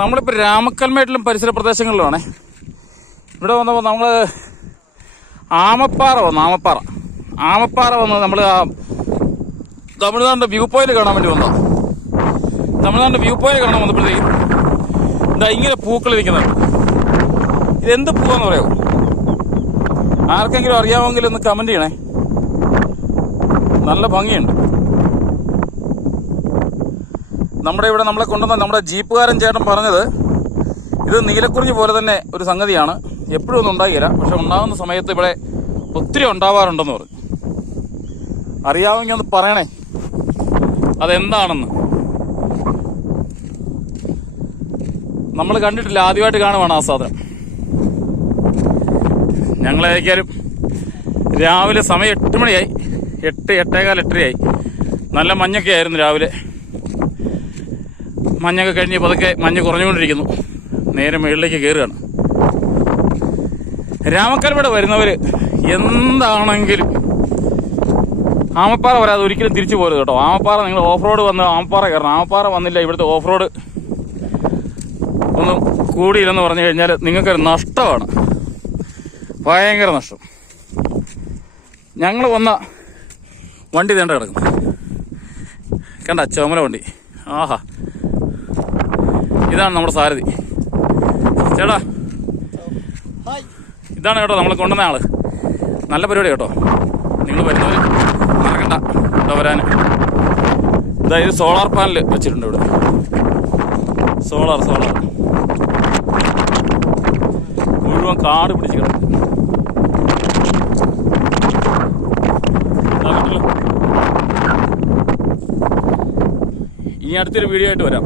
നമ്മളിപ്പോൾ രാമക്കൽമേട്ടിലും പരിസര പ്രദേശങ്ങളിലുമാണേ. ഇവിടെ വന്നപ്പോൾ നമ്മൾ ആമപ്പാറ വന്ന് നമ്മൾ ആ തമിഴ്നാടിൻ്റെ വ്യൂ പോയിന്റ് കാണാൻ വേണ്ടി വന്നോ. തമിഴ്നാടിൻ്റെ വ്യൂ പോയിന്റ് കാണാൻ വന്നപ്പോഴത്തേക്കും ഇതാ ഇങ്ങനെ പൂക്കൾ ഇരിക്കുന്നുണ്ട്. ഇതെന്ത് പൂവാന്ന് പറയാമോ? ആർക്കെങ്കിലും അറിയാമെങ്കിൽ ഒന്ന് കമന്റ് ചെയ്യണേ. നല്ല ഭംഗിയുണ്ട്. നമ്മുടെ ഇവിടെ നമ്മളെ കൊണ്ടുവന്ന നമ്മുടെ ജീപ്പുകാരൻ ചേട്ടൻ പറഞ്ഞത് ഇത് നീലക്കുറിഞ്ഞി പോലെ തന്നെ ഒരു സംഗതിയാണ്. എപ്പോഴും ഒന്നും ഉണ്ടാകില്ല, പക്ഷെ ഉണ്ടാകുന്ന സമയത്ത് ഇവിടെ ഒത്തിരി ഉണ്ടാവാറുണ്ടെന്ന് പറഞ്ഞു. അറിയാമെങ്കിൽ ഒന്ന് പറയണേ അതെന്താണെന്ന്. നമ്മൾ കണ്ടിട്ടില്ല, ആദ്യമായിട്ട് കാണുവാണ് ആ സാധനം. ഞങ്ങളേക്കാളും രാവിലെ സമയം 8 മണിയായി, 8:15 നല്ല മഞ്ഞൊക്കെ ആയിരുന്നു രാവിലെ. മഞ്ഞൊക്കെ കഴിഞ്ഞ് പതുക്കെ മഞ്ഞ് കുറഞ്ഞുകൊണ്ടിരിക്കുന്നു. നേരെ മുകളിലേക്ക് കയറുകയാണ്. രാമക്കൽമേട് വരുന്നവർ എന്താണെങ്കിലും ആമപ്പാറ വരാതെ ഒരിക്കലും തിരിച്ചു പോരുത് കേട്ടോ. ആമപ്പാറ നിങ്ങൾ ഓഫ് റോഡ് വന്ന് ആമപ്പാറ കയറണം. ആമപ്പാറ വന്നില്ല, ഇവിടുത്തെ ഓഫ് റോഡ് ഒന്നും കൂടിയില്ലെന്ന് പറഞ്ഞു കഴിഞ്ഞാൽ നിങ്ങൾക്കൊരു നഷ്ടമാണ്, ഭയങ്കര നഷ്ടം. ഞങ്ങൾ വന്ന വണ്ടി തേണ്ട കിടക്കുന്നു, കണ്ട ചുമല വണ്ടി. ആഹാ, ഇതാണ് നമ്മുടെ സാരഥി ചേട്ടാ. ഇതാണ് കേട്ടോ നമ്മൾ കൊണ്ടുവന്ന ആള്. നല്ല പരിപാടി കേട്ടോ. നിങ്ങൾ വരുന്നവർ മറക്കണ്ട ഇവിടെ വരാൻ. ഇതായത് സോളാർ പാനൽ വെച്ചിട്ടുണ്ട് ഇവിടെ. സോളാർ മുഴുവൻ കാട് പിടിച്ച് കിടക്കും. ഇനി അടുത്തൊരു വീഡിയോ ആയിട്ട് വരാം.